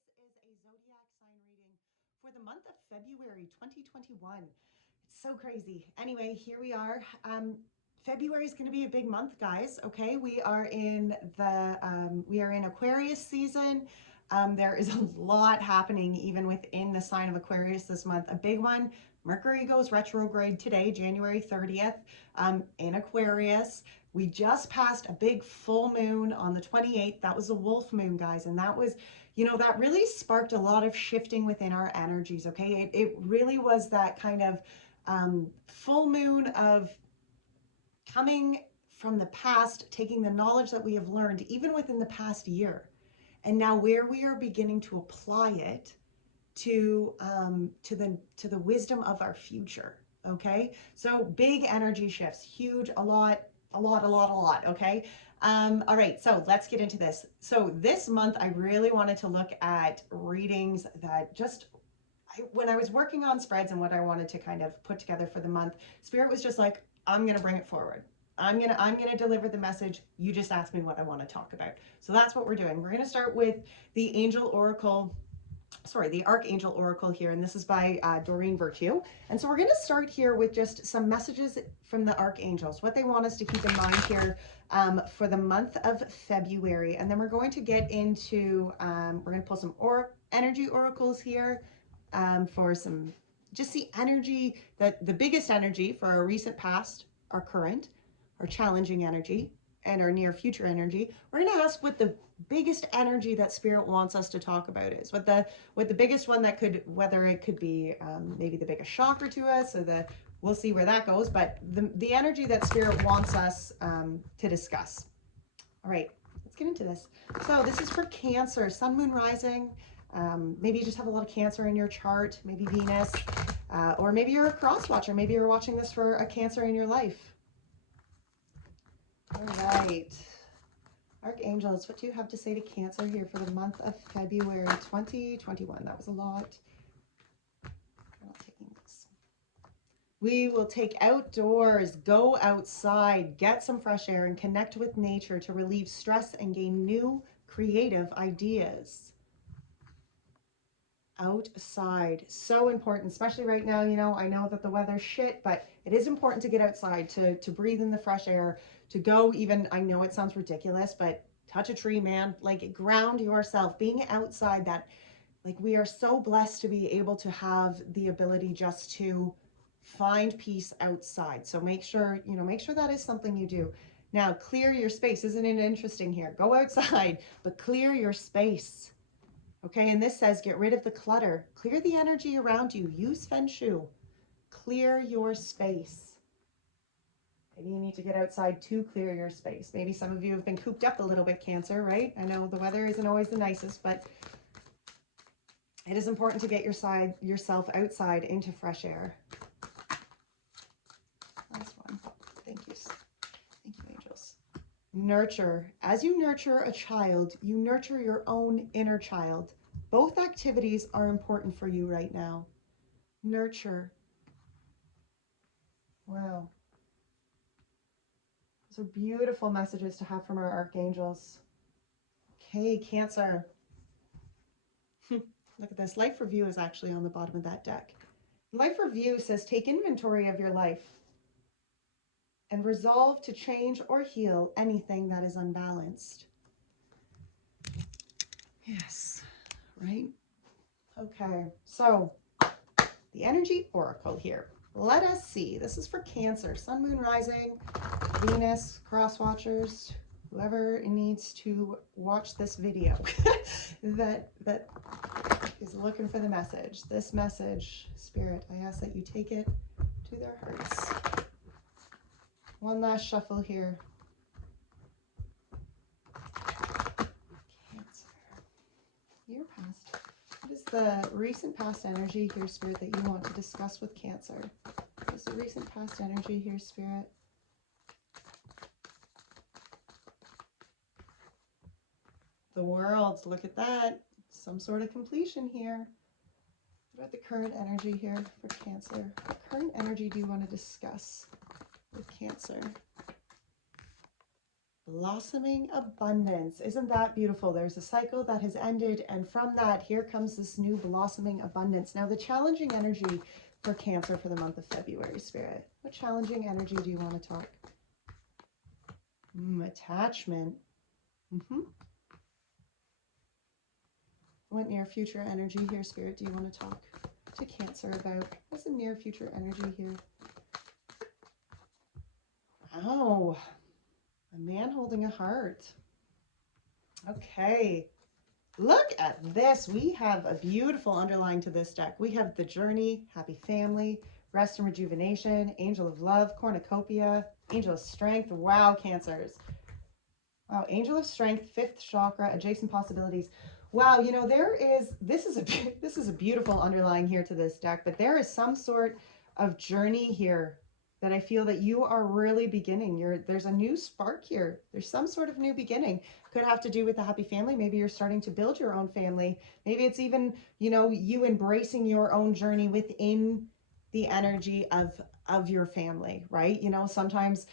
This is a zodiac sign reading for the month of February 2021. It's so crazy. Anyway, here we are. February is going to be a big month, guys. Okay, we are in Aquarius season. There is a lot happening even within the sign of Aquarius this month. A big one. Mercury goes retrograde today, January 30th, in Aquarius. We just passed a big full moon on the 28th. That was a wolf moon, guys, and that really sparked a lot of shifting within our energies. Okay, it really was that kind of full moon of coming from the past, taking the knowledge that we have learned even within the past year, and now where we are beginning to apply it to the wisdom of our future. Okay, so big energy shifts, huge, a lot. Okay. All right, so let's get into this. So this month I really wanted to look at readings that when I was working on spreads and what I wanted to kind of put together for the month, Spirit was just like, I'm going to bring it forward. I'm gonna deliver the message. You just ask me what I want to talk about. So that's what we're doing. We're going to start with the Archangel Oracle here, and this is by Doreen Virtue. And so we're going to start here with just some messages from the Archangels, what they want us to keep in mind here for the month of February. And then we're going to get into, we're going to pull some energy oracles here for some, just the energy, the biggest energy for our recent past, our current, our challenging energy, and our near future energy. We're going to ask what the biggest energy that Spirit wants us to talk about is, what the biggest one that could, whether it could be maybe the biggest shocker to us, or we'll see where that goes, but the energy that Spirit wants us to discuss. All right, let's get into this. So this is for Cancer, Sun, Moon, Rising. Maybe you just have a lot of Cancer in your chart, maybe Venus, or maybe you're a cross watcher. Maybe you're watching this for a Cancer in your life. All right. Archangels, what do you have to say to Cancer here for the month of February 2021? That was a lot. I'm not taking this. We will take outdoors, go outside, get some fresh air, and connect with nature to relieve stress and gain new creative ideas. Outside, so important, especially right now. I know that the weather's shit, but it is important to get outside, to breathe in the fresh air, to go, even, I know it sounds ridiculous, but touch a tree, man, like ground yourself. Being outside, that, like, we are so blessed to be able to have the ability just to find peace outside. So make sure that is something you do. Now, clear your space. Isn't it interesting here? Go outside, but clear your space. Okay, and this says get rid of the clutter. Clear the energy around you. Use Feng Shui. Clear your space. Maybe you need to get outside to clear your space. Maybe some of you have been cooped up a little bit, Cancer, right? I know the weather isn't always the nicest, but it is important to get yourself outside into fresh air. Last one. Thank you. Thank you, angels. Nurture. As you nurture a child, you nurture your own inner child. Both activities are important for you right now. Nurture. Wow. Those are beautiful messages to have from our archangels. Okay, Cancer. Look at this. Life Review is actually on the bottom of that deck. Life Review says take inventory of your life and resolve to change or heal anything that is unbalanced. Yes, right? Okay, so the energy oracle here. Let us see. This is for Cancer, Sun, Moon, Rising, Venus, cross watchers, whoever needs to watch this video that is looking for the message. This message, Spirit, I ask that you take it to their hearts. One last shuffle here. Cancer. Year past. What is the recent past energy here, Spirit, that you want to discuss with Cancer? What is the recent past energy here, Spirit? The World. Look at that. Some sort of completion here. What about the current energy here for Cancer? What current energy do you want to discuss with Cancer? Blossoming abundance. Isn't that beautiful? There's a cycle that has ended, and from that, here comes this new blossoming abundance. Now, the challenging energy for Cancer for the month of February, Spirit. What challenging energy do you want to talk? Attachment. What near future energy here, Spirit, do you want to talk to Cancer about? What's the near future energy here? Oh, a man holding a heart. Okay. Look at this. We have a beautiful underlying to this deck. We have the Journey, Happy Family, Rest and Rejuvenation, Angel of Love, Cornucopia, Angel of Strength. Wow, Cancers. Wow, Angel of Strength, fifth chakra, adjacent possibilities. Wow, you know, this is a beautiful underlying here to this deck, but there is some sort of journey here that I feel that you are really beginning. There's a new spark here. There's some sort of new beginning. Could have to do with the happy family. Maybe you're starting to build your own family. Maybe it's even, you know, you embracing your own journey within the energy of your family, right? You know, sometimes,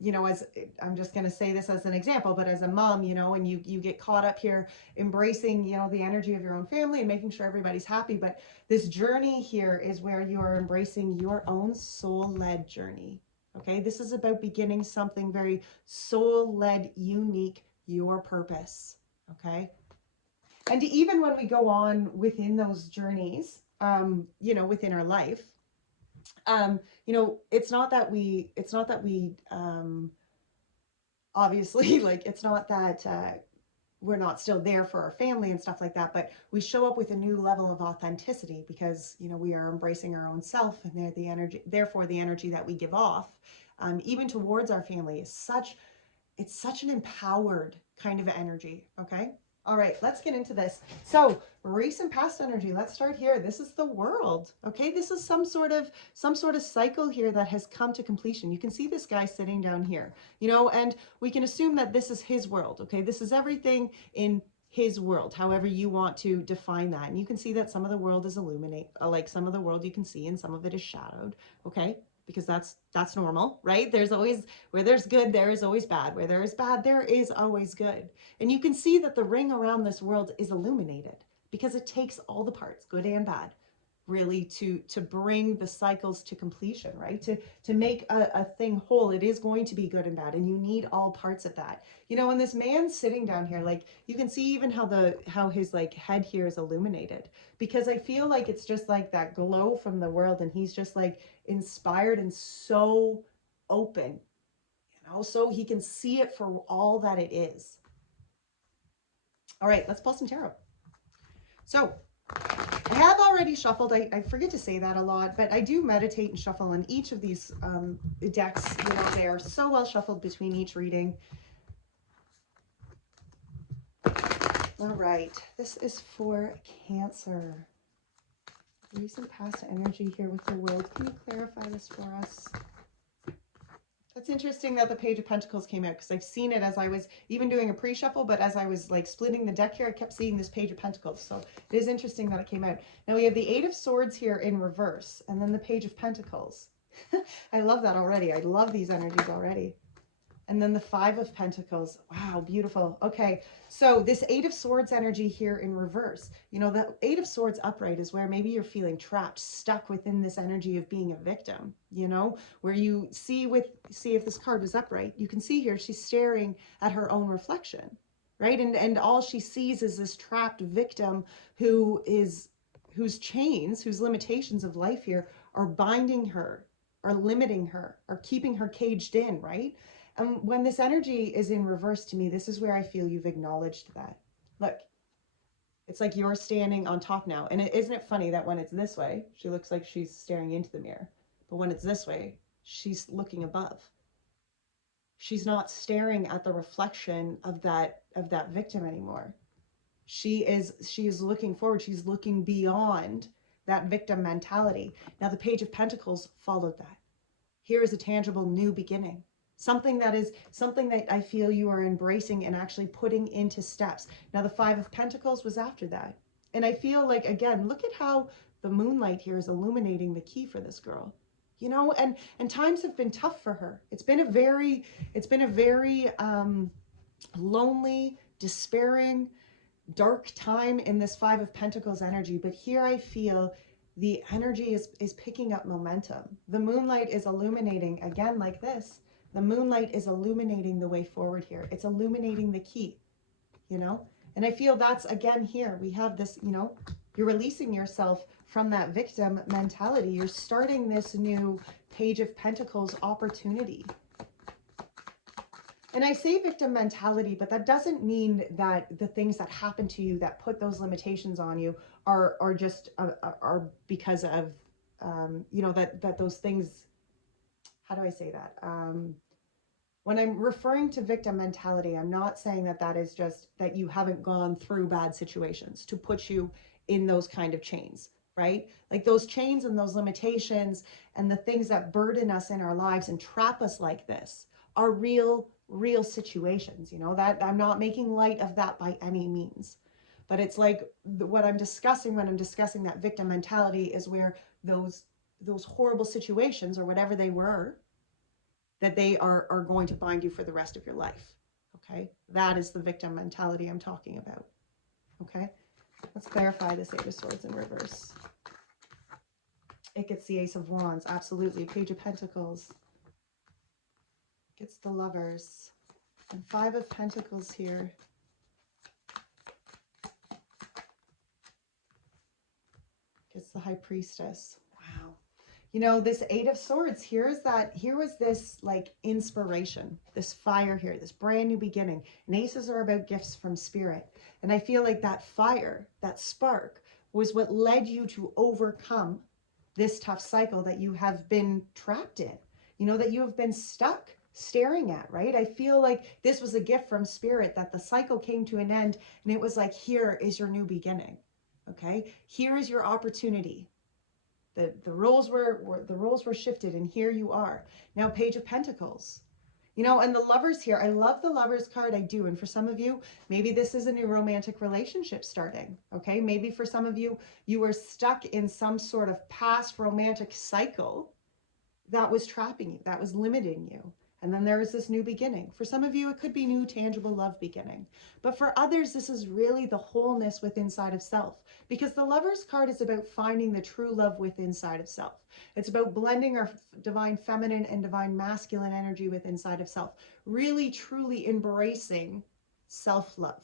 you know, as I'm just going to say this as an example, but as a mom, you know, and you get caught up here embracing, you know, the energy of your own family and making sure everybody's happy. But this journey here is where you are embracing your own soul-led journey. Okay, this is about beginning something very soul-led, unique, your purpose. Okay, and even when we go on within those journeys, you know, within our life, you know, it's not that we obviously, like, it's not that we're not still there for our family and stuff like that, but we show up with a new level of authenticity because, you know, we are embracing our own self, and they're the energy, therefore the energy that we give off, even towards our family is it's such an empowered kind of energy. Okay. All right, let's get into this. So recent past energy, let's start here. This is the World. Okay, this is some sort of cycle here that has come to completion. You can see this guy sitting down here, you know, and we can assume that this is his world. Okay, this is everything in his world, however you want to define that. And you can see that some of the world is like some of the world you can see, and some of it is shadowed. Okay, because that's normal, right? There's always, where there's good, there is always bad. Where there is bad, there is always good. And you can see that the ring around this world is illuminated because it takes all the parts, good and bad, really to bring the cycles to completion, right? To make a thing whole, it is going to be good and bad, and you need all parts of that. You know, and this man sitting down here, like, you can see even how his like head here is illuminated, because I feel like it's just like that glow from the world, and he's just like inspired and so open, you know, so he can see it for all that it is. All right, let's pull some tarot. So I have already shuffled. I forget to say that a lot, but I do meditate and shuffle on each of these decks. You know, they are so well shuffled between each reading. All right, this is for Cancer. Recent past energy here with the World. Can you clarify this for us? That's interesting that the Page of Pentacles came out, because I've seen it as I was even doing a pre-shuffle, but as I was like splitting the deck here, I kept seeing this Page of Pentacles. So it is interesting that it came out. Now we have the Eight of Swords here in reverse, and then the Page of Pentacles. I love that already. I love these energies already. And then the Five of Pentacles. Wow, beautiful. Okay, so this Eight of Swords energy here in reverse. You know, the Eight of Swords upright is where maybe you're feeling trapped, stuck within this energy of being a victim, you know, where you see if this card was upright, you can see here she's staring at her own reflection, right? And all she sees is this trapped victim whose chains, whose limitations of life here are binding her, are limiting her, are keeping her caged in, right? And when this energy is in reverse, to me, this is where I feel you've acknowledged that. Look, it's like you're standing on top now. And isn't it funny that when it's this way, she looks like she's staring into the mirror. But when it's this way, she's looking above. She's not staring at the reflection of that victim anymore. She is looking forward. She's looking beyond that victim mentality. Now the Page of Pentacles followed that. Here is a tangible new beginning. Something that I feel you are embracing and actually putting into steps. Now the Five of Pentacles was after that. And I feel like, again, look at how the moonlight here is illuminating the key for this girl. you know, and times have been tough for her. It's been a very lonely, despairing, dark time in this Five of Pentacles energy. But here I feel the energy is picking up momentum. The moonlight is illuminating again, like this. The moonlight is illuminating the way forward here. It's illuminating the key, you know? And I feel that's again here. We have this, you know, you're releasing yourself from that victim mentality. You're starting this new Page of Pentacles opportunity. And I say victim mentality, but that doesn't mean that the things that happen to you that put those limitations on you are just are because of you know, that those things. How do I say that? When I'm referring to victim mentality, I'm not saying that that is just that you haven't gone through bad situations to put you in those kind of chains, right? Like those chains and those limitations and the things that burden us in our lives and trap us like this are real situations, you know, that I'm not making light of that by any means. But it's like what I'm discussing when I'm discussing that victim mentality is where those horrible situations or whatever they were, that they are going to bind you for the rest of your life. Okay, that is the victim mentality I'm talking about. Okay, let's clarify this Eight of Swords in reverse. It gets the Ace of Wands, absolutely. Page of Pentacles gets the Lovers, and Five of Pentacles here. Gets the High Priestess. Wow. You know, this Eight of Swords, here was this like inspiration, this fire here, this brand new beginning. And aces are about gifts from spirit. And I feel like that fire, that spark, was what led you to overcome this tough cycle that you have been trapped in, you know, that you have been stuck staring at, right? I feel like this was a gift from spirit, that the cycle came to an end and it was like, here is your new beginning. Okay, here is your opportunity. The roles were shifted, and here you are now. Page of Pentacles, you know, and the Lovers here. I love the Lovers card, I do. And for some of you, maybe this is a new romantic relationship starting. Okay, maybe for some of you, you were stuck in some sort of past romantic cycle that was trapping you, that was limiting you. And then there is this new beginning. For some of you, it could be new tangible love beginning. But for others, this is really the wholeness within inside of self. Because the Lovers card is about finding the true love within inside of self. It's about blending our divine feminine and divine masculine energy within inside of self. Really, truly embracing self-love,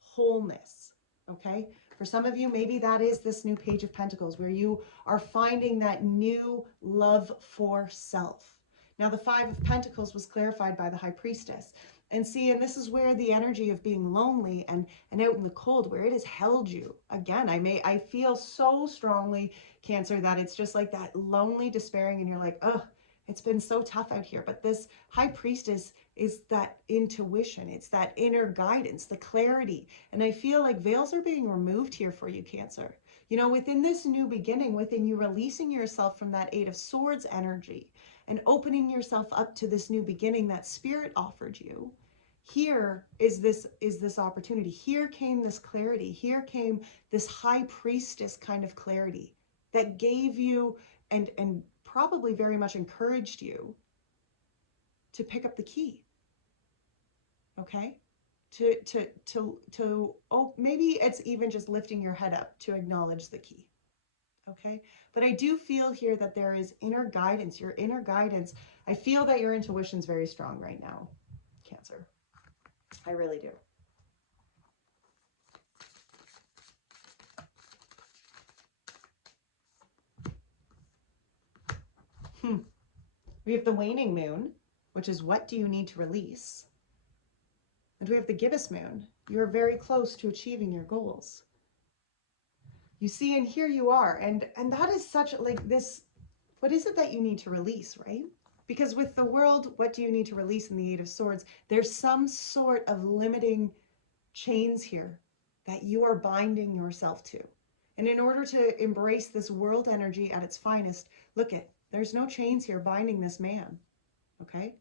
wholeness, okay? For some of you, maybe that is this new Page of Pentacles where you are finding that new love for self. Now, the Five of Pentacles was clarified by the High Priestess. And see, and this is where the energy of being lonely and out in the cold, where it has held you. Again, I feel so strongly, Cancer, that it's just like that lonely, despairing, and you're like, oh, it's been so tough out here. But this High Priestess is that intuition. It's that inner guidance, the clarity. And I feel like veils are being removed here for you, Cancer. You know, within this new beginning, within you releasing yourself from that Eight of Swords energy and opening yourself up to this new beginning that Spirit offered you, here is this opportunity. Here came this clarity. Here came this High Priestess kind of clarity that gave you and probably very much encouraged you to pick up the key. Okay? Oh, maybe it's even just lifting your head up to acknowledge the key. Okay, but I do feel here that there is inner guidance, your inner guidance. I feel that your intuition is very strong right now, Cancer. I really do. We have the waning moon, which is what do you need to release? And we have the gibbous moon. You're very close to achieving your goals. You see, and here you are. And that is such like this, what is it that you need to release, right? Because with the world, what do you need to release in the Eight of Swords? There's some sort of limiting chains here that you are binding yourself to. And in order to embrace this world energy at its finest, look at, there's no chains here binding this man, okay?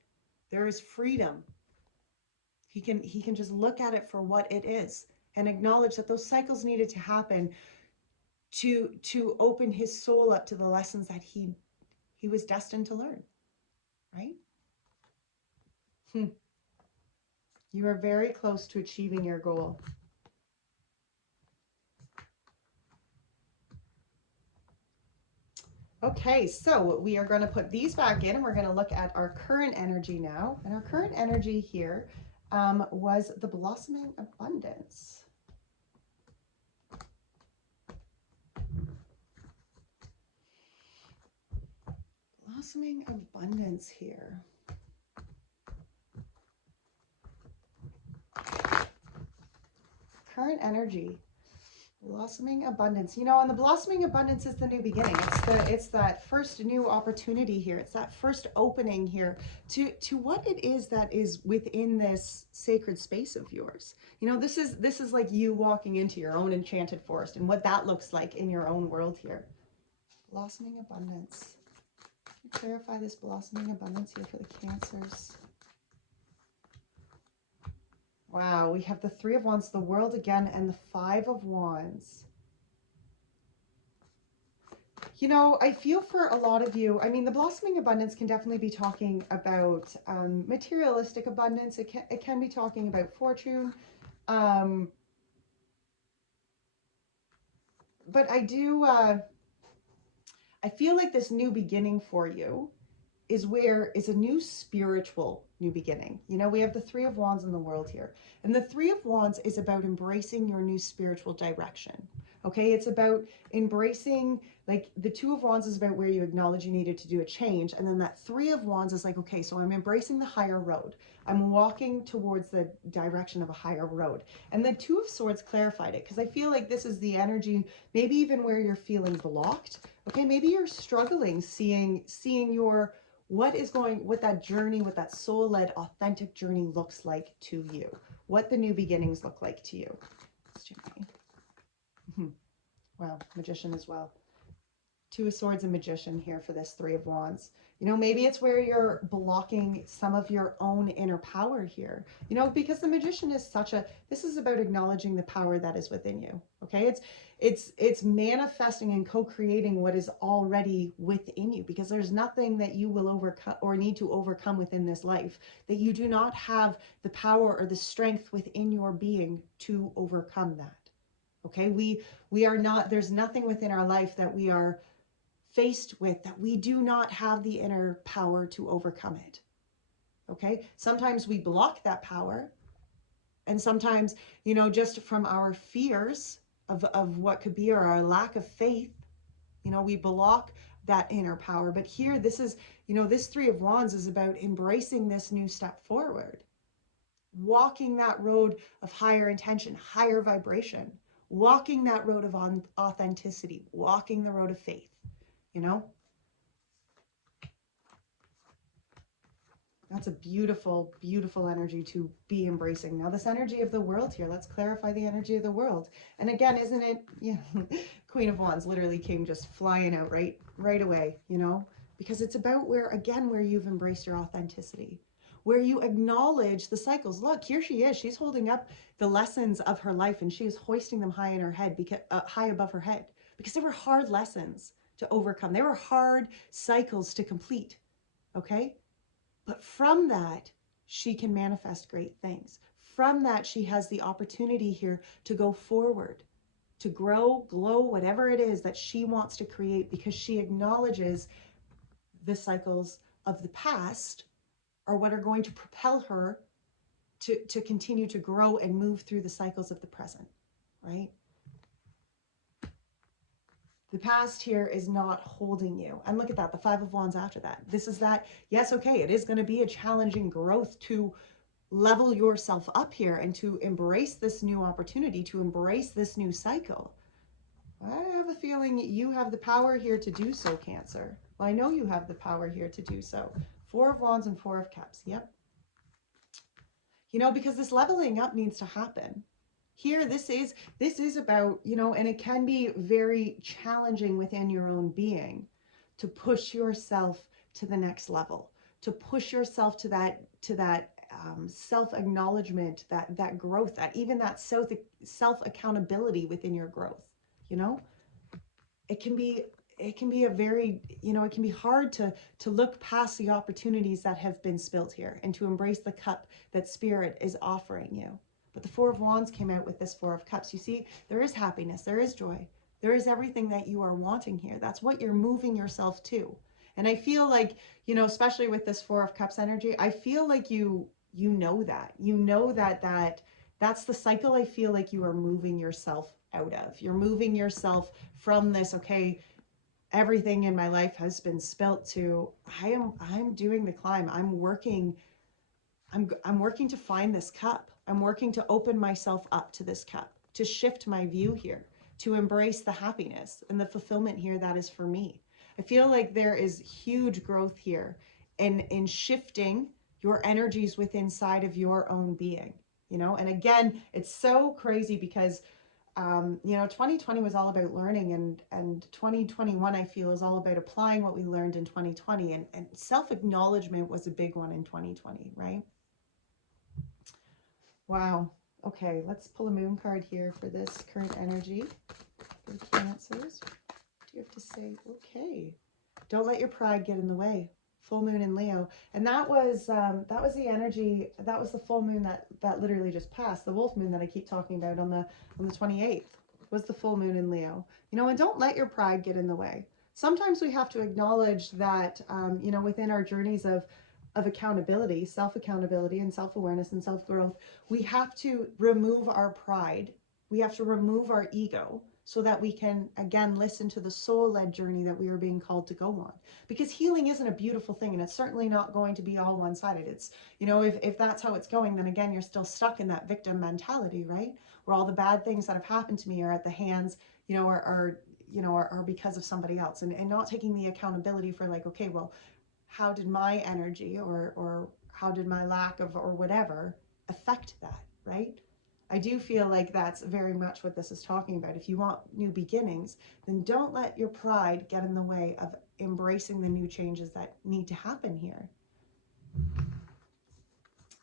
There is freedom. He can just look at it for what it is and acknowledge that those cycles needed to happen to open his soul up to the lessons that he he was destined to learn, right? You are very close to achieving your goal. Okay, so we are going to put these back in and we're going to look at our current energy now. And our current energy here was the blossoming abundance. Blossoming abundance here. Current energy. Blossoming abundance. You know, and the blossoming abundance is the new beginning. It's that first new opportunity here. It's that first opening here to what it is that is within this sacred space of yours. You know, this is like you walking into your own enchanted forest and what that looks like in your own world here. Blossoming abundance. Clarify this blossoming abundance here for the Cancers. Wow, we have the Three of Wands, the World again, and the Five of Wands. You know, I feel for a lot of you, I mean, the blossoming abundance can definitely be talking about materialistic abundance. It can be talking about fortune. But I feel like this new beginning for you is a new spiritual new beginning. You know, we have the Three of Wands in the World here. And the Three of Wands is about embracing your new spiritual direction. Okay, it's about embracing, like the Two of Wands is about where you acknowledge you needed to do a change. And then that Three of Wands is like, okay, so I'm embracing the higher road. I'm walking towards the direction of a higher road. And the Two of Swords clarified it because I feel like this is the energy, maybe even where you're feeling blocked. Okay, maybe you're struggling seeing your what that journey, what that soul-led authentic journey looks like to you, what the new beginnings look like to you. Wow, Magician as well. Two of Swords and Magician here for this Three of Wands. You know, maybe it's where you're blocking some of your own inner power here. You know, because the Magician is this is about acknowledging the power that is within you. Okay, it's manifesting and co-creating what is already within you, because there's nothing that you will overcome or need to overcome within this life that you do not have the power or the strength within your being to overcome that. Okay, we are not, there's nothing within our life that we are faced with that we do not have the inner power to overcome it. Okay, sometimes we block that power, and sometimes, you know, just from our fears of what could be, or our lack of faith, you know, we block that inner power. But here, this is, you know, this Three of Wands is about embracing this new step forward, walking that road of higher intention, higher vibration, walking that road of authenticity, walking the road of faith, you know? That's a beautiful, beautiful energy to be embracing. Now, this energy of the world here, let's clarify the energy of the world. And again, isn't it, yeah, Queen of Wands literally came just flying out right away, you know? Because it's about where you've embraced your authenticity, where you acknowledge the cycles. Look, here she is. She's holding up the lessons of her life, and she is hoisting them high in her head, because high above her head, because they were hard lessons to overcome. They were hard cycles to complete. Okay? But from that, she can manifest great things. From that, she has the opportunity here to go forward, to grow, glow, whatever it is that she wants to create, because she acknowledges the cycles of the past are what are going to propel her to continue to grow and move through the cycles of the present, right? The past here is not holding you. And look at that, the Five of Wands after that. This is that, yes, okay, it is going to be a challenging growth to level yourself up here and to embrace this new opportunity, to embrace this new cycle. I have a feeling you have the power here to do so, Cancer. Well, I know you have the power here to do so. Four of Wands and Four of Cups. Yep. You know, because this leveling up needs to happen. Here, this is about, you know, and it can be very challenging within your own being to push yourself to the next level, to push yourself to that self-acknowledgement, that growth, that even that self-accountability within your growth. You know, it can be it can be a very, it can be hard to look past the opportunities that have been spilt here and to embrace the cup that Spirit is offering you. But the Four of Wands came out with this Four of Cups. You see, there is happiness, there is joy, there is everything that you are wanting here. That's what you're moving yourself to. And I feel like, especially with this Four of Cups energy, I feel like you know that's the cycle I feel like you are moving yourself out of. You're moving yourself from this, okay, everything in my life has been spilt, to I'm doing the climb. I'm working to find this cup. I'm working to open myself up to this cup, to shift my view here, to embrace the happiness and the fulfillment here that is for me. I feel like there is huge growth here in shifting your energies within inside of your own being, and again, it's so crazy because 2020 was all about learning, and 2021 I feel is all about applying what we learned in 2020, and self-acknowledgement was a big one in 2020, right? Wow. Okay, let's pull a moon card here for this current energy for the Cancers. What do you have to say? Okay. Don't let your pride get in the way. Full moon in Leo. And that was the energy, that was the full moon that literally just passed. The wolf moon that I keep talking about on the 28th was the full moon in Leo. And don't let your pride get in the way. Sometimes we have to acknowledge that, within our journeys of accountability, self-accountability and self-awareness and self-growth, we have to remove our pride. We have to remove our ego so that we can, again, listen to the soul-led journey that we are being called to go on. Because healing isn't a beautiful thing, and it's certainly not going to be all one-sided. It's, if that's how it's going, then again, you're still stuck in that victim mentality, right? Where all the bad things that have happened to me are at the hands, are because of somebody else, and not taking the accountability for, like, okay, well, how did my energy or how did my lack of or whatever affect that, right? I do feel like that's very much what this is talking about. If you want new beginnings, then don't let your pride get in the way of embracing the new changes that need to happen here.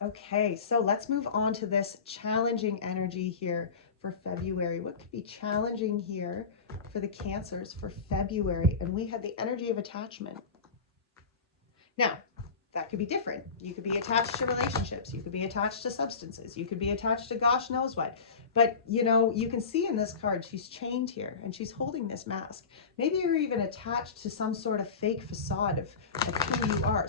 Okay, so let's move on to this challenging energy here for February. What could be challenging here for the Cancers for February? And we had the energy of attachment. Now, that could be different. You could be attached to relationships. You could be attached to substances. You could be attached to gosh knows what. But, you can see in this card, she's chained here and she's holding this mask. Maybe you're even attached to some sort of fake facade of who you are.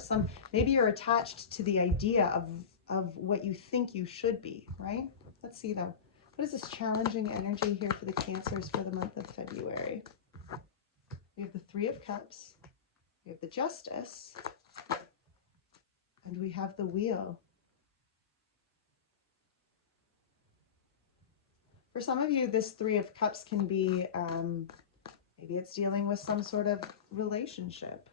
Maybe you're attached to the idea of what you think you should be, right? Let's see though. What is this challenging energy here for the Cancers for the month of February? We have the Three of Cups. We have the Justice. And we have the Wheel. For some of you, this Three of Cups can be, maybe it's dealing with some sort of relationship.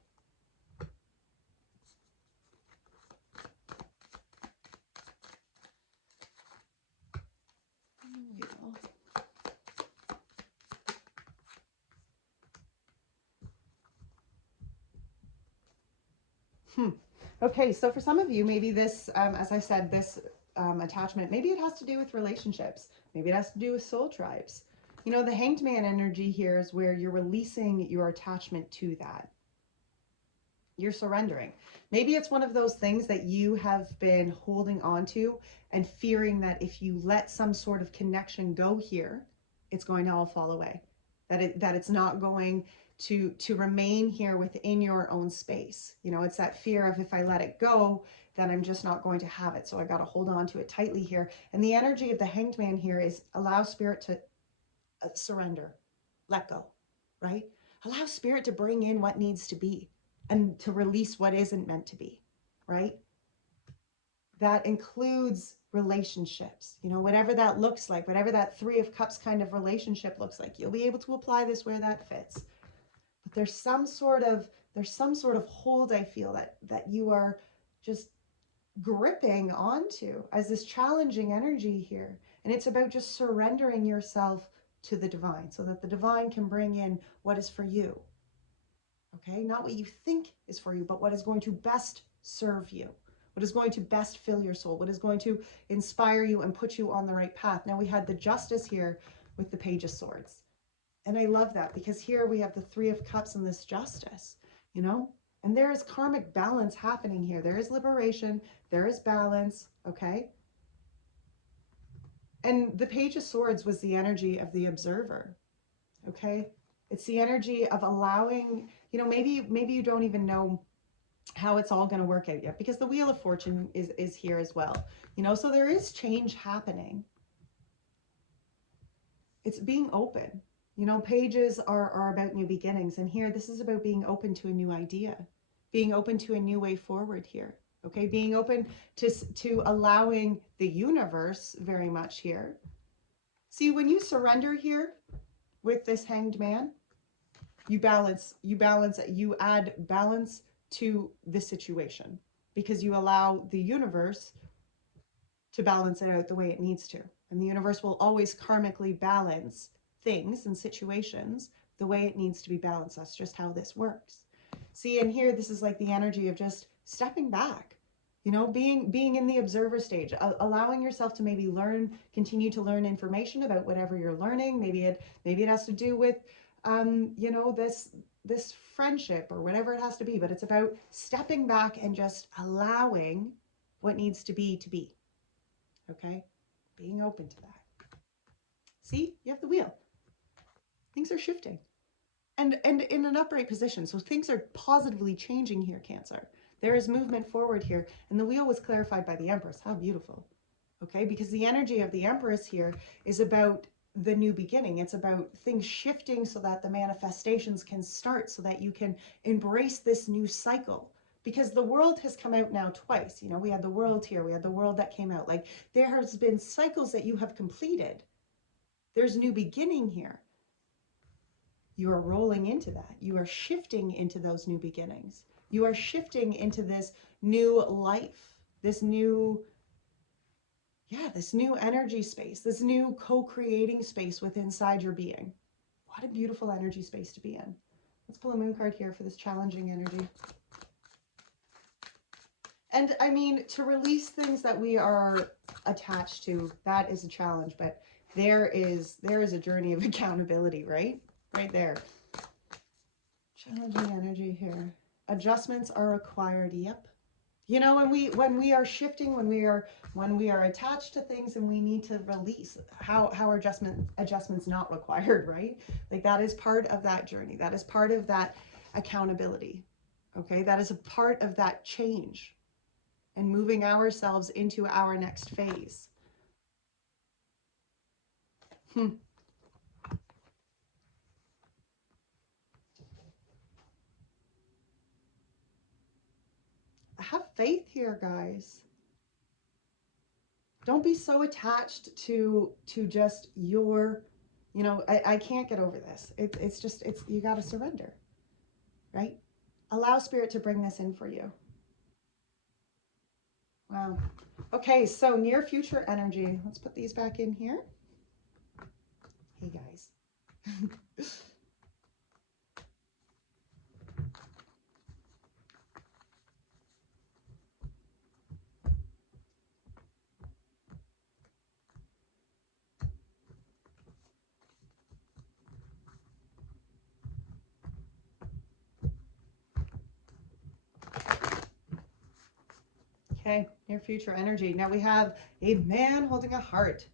Okay, so for some of you, maybe this, as I said, this attachment, maybe it has to do with relationships. Maybe it has to do with soul tribes. The Hanged Man energy here is where you're releasing your attachment to that. You're surrendering. Maybe it's one of those things that you have been holding on to and fearing that if you let some sort of connection go here, it's going to all fall away. That it's not going to remain here within your own space. It's that fear of, if I let it go, then I'm just not going to have it. So I got to hold on to it tightly here. And the energy of the Hanged Man here is allow Spirit to surrender, let go, right? Allow Spirit to bring in what needs to be and to release what isn't meant to be, right? That includes relationships, whatever that looks like, whatever that Three of Cups kind of relationship looks like, you'll be able to apply this where that fits. But there's some sort of hold, I feel, that you are just gripping onto as this challenging energy here. And it's about just surrendering yourself to the divine so that the divine can bring in what is for you. Okay, not what you think is for you, but what is going to best serve you, what is going to best fill your soul, what is going to inspire you and put you on the right path. Now we had the Justice here with the Page of Swords. And I love that because here we have the Three of Cups and this Justice, you know, and there is karmic balance happening here. There is liberation, there is balance, okay? And the Page of Swords was the energy of the observer, okay? It's the energy of allowing, you know, maybe you don't even know how it's all going to work out yet because the Wheel of Fortune is here as well, you know, so there is change happening. It's being open. You know, pages are about new beginnings. And here, this is about being open to a new idea, being open to a new way forward here. Okay, being open to allowing the universe very much here. See, when you surrender here with this Hanged Man, you add balance to the situation because you allow the universe to balance it out the way it needs to. And the universe will always karmically balance things and situations the way it needs to be balanced. That's just how this works. See, and here, this is like the energy of just stepping back, you know, being in the observer stage, allowing yourself to maybe continue to learn information about whatever you're learning. Maybe it has to do with, you know, this friendship or whatever it has to be, but it's about stepping back and just allowing what needs to be. Okay, being open to that. See, you have the wheel. Things are shifting and in an upright position. So things are positively changing here, Cancer. There is movement forward here. And the wheel was clarified by the Empress. How beautiful. Okay, because the energy of the Empress here is about the new beginning. It's about things shifting so that the manifestations can start, so that you can embrace this new cycle. Because the world has come out now twice. You know, we had the world here, we had the world that came out. Like, there has been cycles that you have completed. There's new beginning here. You are rolling into that. You are shifting into those new beginnings. You are shifting into this new life, this new energy space, this new co-creating space within inside your being. What a beautiful energy space to be in. Let's pull a moon card here for this challenging energy. And I mean, to release things that we are attached to, that is a challenge, but there is a journey of accountability, right? Right there. Challenging energy here. Adjustments are required. Yep. You know, when we are shifting, when we are attached to things and we need to release, how are adjustments not required, right? Like, that is part of that journey. That is part of that accountability. Okay, that is a part of that change and moving ourselves into our next phase. Have faith here, guys. Don't be so attached to just your, you know, I can't get over this. It's just, you got to surrender, right? Allow spirit to bring this in for you. Wow. Okay, so near future energy. Let's put these back in here. Hey, guys. Okay, near future energy. Now we have a man holding a heart.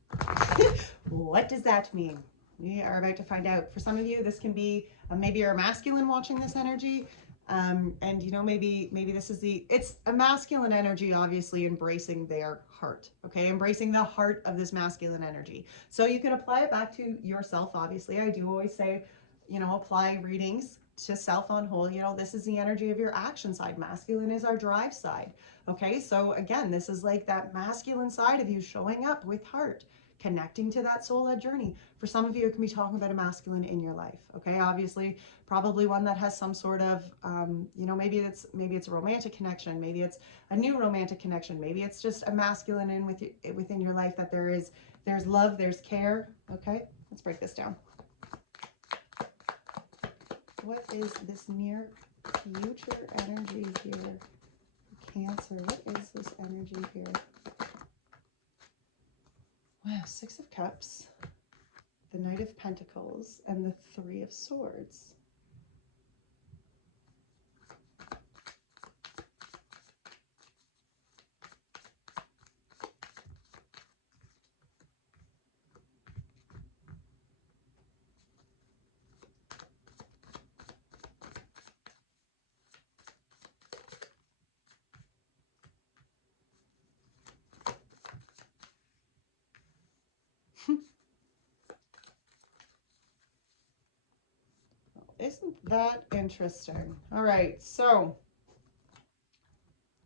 What does that mean? We are about to find out. For some of you, this can be maybe you're a masculine watching this energy. And you know, maybe this is it's a masculine energy, obviously embracing their heart. Okay, embracing the heart of this masculine energy. So you can apply it back to yourself. Obviously, I do always say, you know, apply readings to self on whole. You know, this is the energy of your action side. Masculine is our drive side. Okay, so again, this is like that masculine side of you showing up with heart, connecting to that soul-led journey. For some of you, it can be talking about a masculine in your life. Okay, obviously, probably one that has some sort of, you know, maybe it's a romantic connection, maybe it's a new romantic connection, maybe it's just a masculine within your life that there's love, there's care. Okay, let's break this down. What is this near future energy here? Cancer, what is this energy here? Wow, Six of Cups, the Knight of Pentacles, and the Three of Swords. Isn't that interesting? All right, so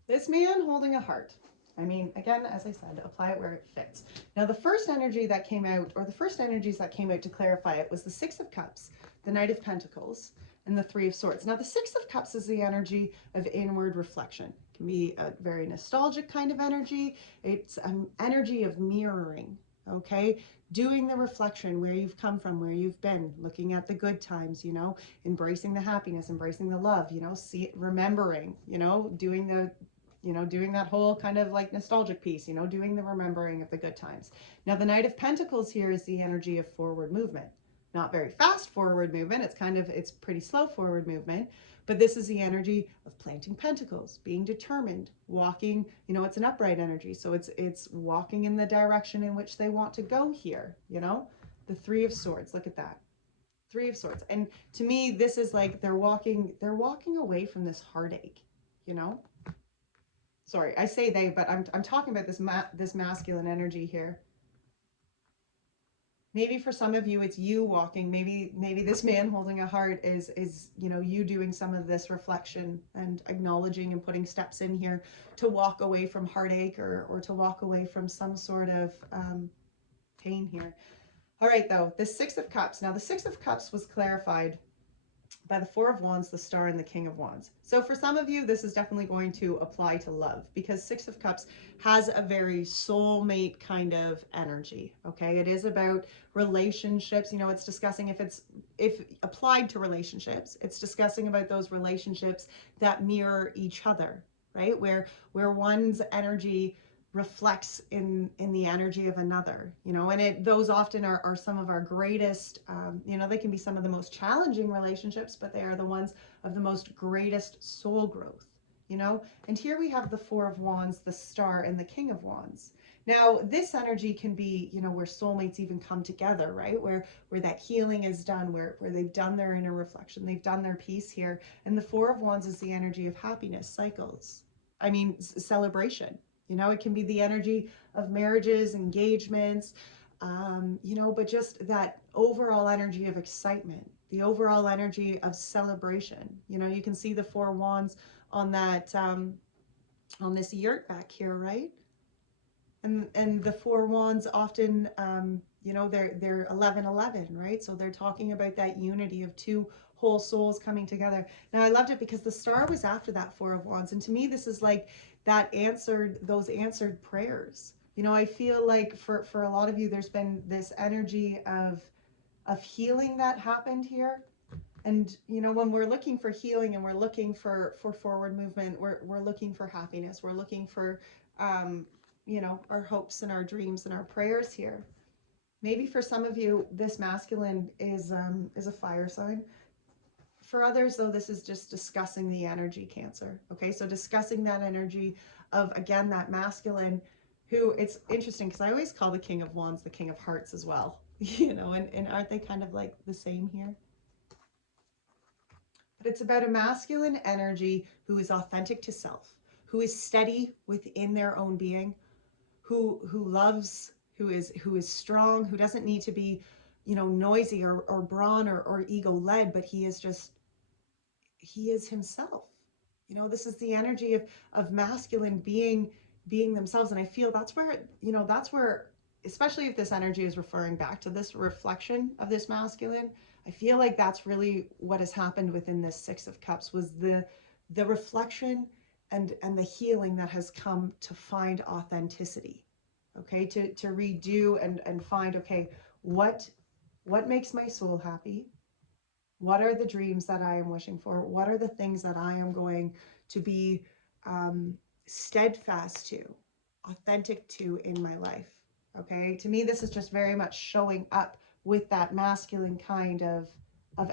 this man holding a heart. I mean, again, as I said, apply it where it fits. Now, the first energy that came out, or the first energies that came out to clarify it, was the Six of Cups, the Knight of Pentacles, and the Three of Swords. Now, the Six of Cups is the energy of inward reflection. It can be a very nostalgic kind of energy. It's an energy of mirroring, okay? Doing the reflection, where you've come from, where you've been, looking at the good times, you know, embracing the happiness, embracing the love, you know, remembering, you know, doing that whole kind of like nostalgic piece, you know, doing the remembering of the good times. Now, the Knight of Pentacles here is the energy of forward movement. Not very fast forward movement. It's pretty slow forward movement. But this is the energy of planting pentacles, being determined, walking, you know, it's an upright energy. So it's walking in the direction in which they want to go here, you know. The Three of Swords, look at that. Three of Swords. And to me, this is like they're walking away from this heartache, you know. Sorry, I say they, but I'm talking about this masculine energy here. Maybe for some of you, it's you walking. Maybe this man holding a heart is you know, you doing some of this reflection and acknowledging and putting steps in here to walk away from heartache or to walk away from some sort of pain here. All right, though, the Six of Cups. Now, the Six of Cups was clarified by the Four of Wands, the Star, and the King of Wands. So for some of you, this is definitely going to apply to love, because Six of Cups has a very soulmate kind of energy, okay? It is about relationships. You know, it's discussing if applied to relationships, it's discussing about those relationships that mirror each other, right? Where one's energy reflects in the energy of another, you know, and those often are some of our greatest, you know, they can be some of the most challenging relationships, but they are the ones of the most greatest soul growth, you know. And here we have the Four of Wands, the Star, and the King of Wands. Now, this energy can be, you know, where soulmates even come together, right? Where that healing is done, where they've done their inner reflection, they've done their piece here. And the Four of Wands is the energy of happiness, cycles. I mean, celebration. You know, it can be the energy of marriages, engagements, you know, but just that overall energy of excitement, the overall energy of celebration. You know, you can see the Four Wands on that, on this yurt back here, right? And the Four Wands often, you know, they're 11-11, right? So they're talking about that unity of two whole souls coming together. Now, I loved it because the Star was after that Four of Wands, and to me, this is like those answered prayers. You know, I feel like for a lot of you, there's been this energy of healing that happened here. And, you know, when we're looking for healing and we're looking for forward movement, we're looking for happiness. We're looking for, you know, our hopes and our dreams and our prayers here. Maybe for some of you, this masculine is a fire sign. For others, though, this is just discussing the energy, Cancer. Okay, so discussing that energy of, again, that masculine, who, it's interesting because I always call the King of Wands the King of Hearts as well. You know, and aren't they kind of like the same here? But it's about a masculine energy who is authentic to self, who is steady within their own being, who loves, who is strong, who doesn't need to be, you know, noisy or brawn or ego led, but he is himself. You know, this is the energy of masculine being themselves. And I feel that's where, you know, that's where, especially if this energy is referring back to this reflection of this masculine, I feel like that's really what has happened within this Six of Cups, was the reflection and the healing that has come to find authenticity. Okay, to redo and find, okay, what makes my soul happy? What are the dreams that I am wishing for? What are the things that I am going to be steadfast to, authentic to in my life? Okay, to me, this is just very much showing up with that masculine kind of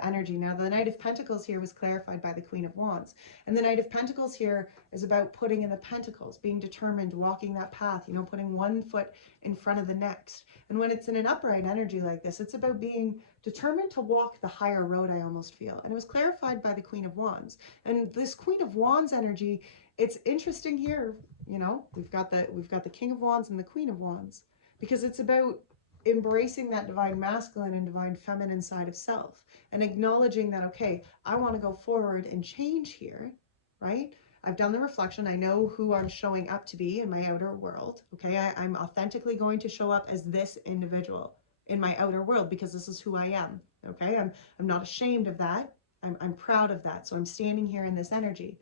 energy. Now, the Knight of Pentacles here was clarified by the Queen of Wands. And the Knight of Pentacles here is about putting in the pentacles, being determined, walking that path, you know, putting one foot in front of the next. And when it's in an upright energy like this, it's about being determined to walk the higher road, I almost feel. And it was clarified by the Queen of Wands. And this Queen of Wands energy, it's interesting here, you know, we've got the King of Wands and the Queen of Wands, because it's about embracing that divine masculine and divine feminine side of self and acknowledging that, okay, I want to go forward and change here, right? I've done the reflection. I know who I'm showing up to be in my outer world. Okay, I'm authentically going to show up as this individual in my outer world because this is who I am. Okay, I'm not ashamed of that. I'm proud of that. So I'm standing here in this energy.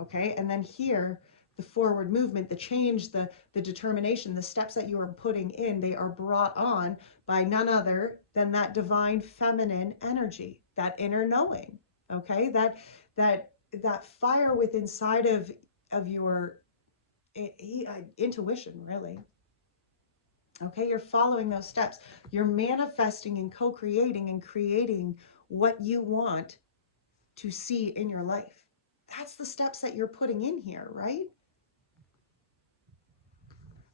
Okay, and then here, the forward movement, the change, the determination, the steps that you are putting in, they are brought on by none other than that divine feminine energy, that inner knowing. Okay, that fire within inside of your intuition, really. Okay, you're following those steps. You're manifesting and co-creating and creating what you want to see in your life. That's the steps that you're putting in here, right?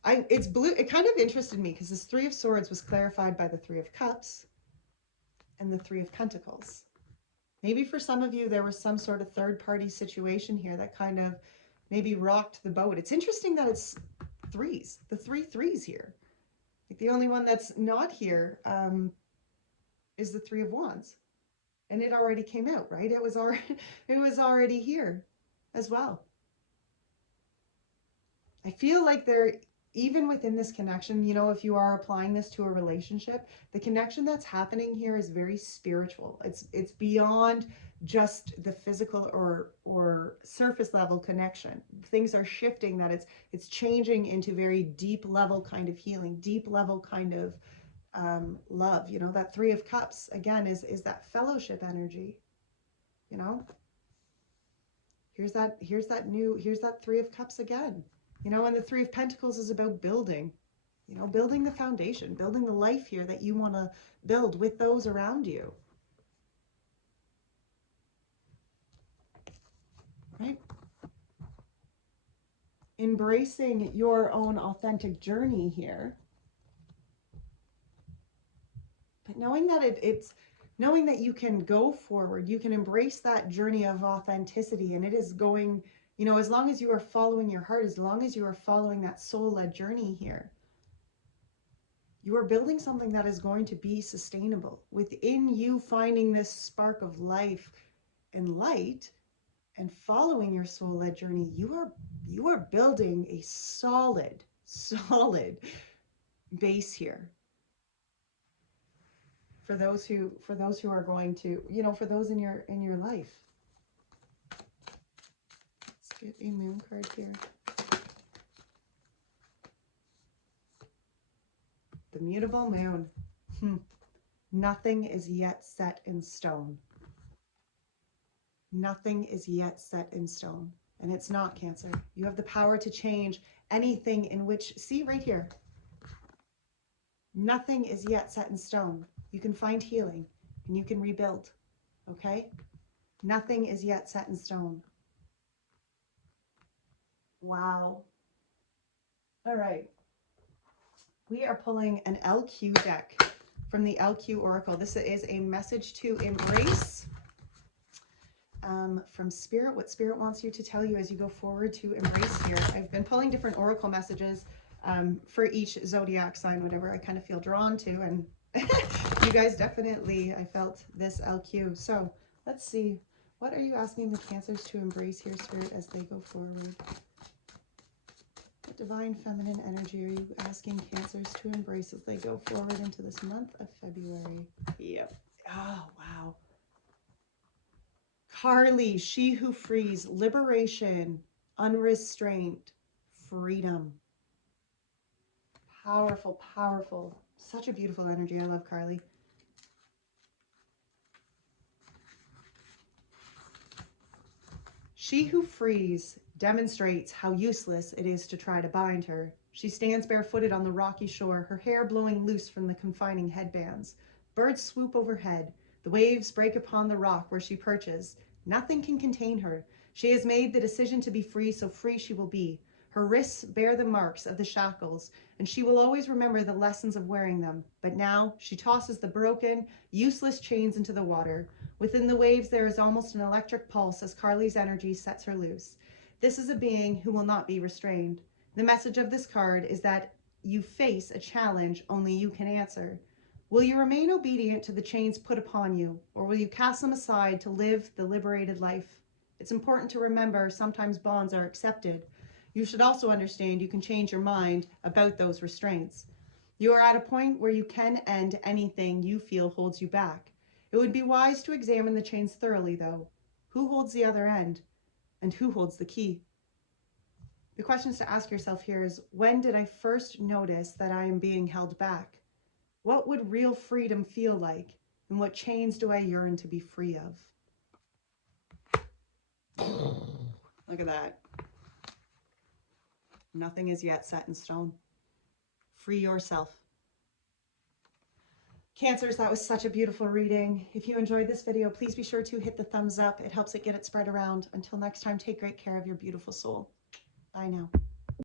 It's blue. It kind of interested me because this Three of Swords was clarified by the Three of Cups and the Three of Pentacles. Maybe for some of you, there was some sort of third-party situation here that kind of maybe rocked the boat. It's interesting that it's threes, the three threes here. Like the only one that's not here is the Three of Wands. And it already came out, right? It was already here as well. I feel like there, even within this connection, you know, if you are applying this to a relationship, the connection that's happening here is very spiritual. It's beyond just the physical or surface level connection. Things are shifting, that it's changing into very deep level kind of healing, deep level kind of love. You know, that Three of Cups again is that fellowship energy. You know, here's that Three of Cups again. You know, and the Three of Pentacles is about building, you know, building the foundation, building the life here that you want to build with those around you. Right? Embracing your own authentic journey here. But knowing that it's knowing that you can go forward, you can embrace that journey of authenticity, and it is going, you know, as long as you are following your heart, as long as you are following that soul-led journey here, you are building something that is going to be sustainable. Within you finding this spark of life and light and following your soul-led journey, you are building a solid base here. For those who are going to, you know, for those in your life. Let's get a moon card here. The mutable moon. Nothing is yet set in stone. Nothing is yet set in stone. And it's not, Cancer. You have the power to change anything in which, see right here. Nothing is yet set in stone. You can find healing and you can rebuild, okay? Nothing is yet set in stone. Wow. All right. We are pulling an LQ deck from the LQ Oracle. This is a message to embrace from Spirit, what Spirit wants you to tell you as you go forward to embrace here. I've been pulling different Oracle messages for each zodiac sign, whatever I kind of feel drawn to, and you guys definitely, I felt this LQ. So let's see, what are you asking the Cancers to embrace here, Spirit, as they go forward? What divine feminine energy are you asking Cancers to embrace as they go forward into this month of February? Yep. Oh, wow. Carly, she who frees, liberation, unrestraint, freedom. Powerful, powerful. Such a beautiful energy. I love Carly. She who frees demonstrates how useless it is to try to bind her. She stands barefooted on the rocky shore, her hair blowing loose from the confining headbands. Birds swoop overhead. The waves break upon the rock where she perches. Nothing can contain her. She has made the decision to be free, so free she will be. Her wrists bear the marks of the shackles, and she will always remember the lessons of wearing them. But now she tosses the broken, useless chains into the water. Within the waves there is almost an electric pulse as Carly's energy sets her loose. This is a being who will not be restrained. The message of this card is that you face a challenge only you can answer. Will you remain obedient to the chains put upon you, or will you cast them aside to live the liberated life? It's important to remember sometimes bonds are accepted. You should also understand you can change your mind about those restraints. You are at a point where you can end anything you feel holds you back. It would be wise to examine the chains thoroughly, though. Who holds the other end, and who holds the key? The questions to ask yourself here is, when did I first notice that I am being held back? What would real freedom feel like? And what chains do I yearn to be free of? Look at that. Nothing is yet set in stone. Free yourself. Cancers, that was such a beautiful reading. If you enjoyed this video, please be sure to hit the thumbs up. It helps it get it spread around. Until next time, take great care of your beautiful soul. Bye now.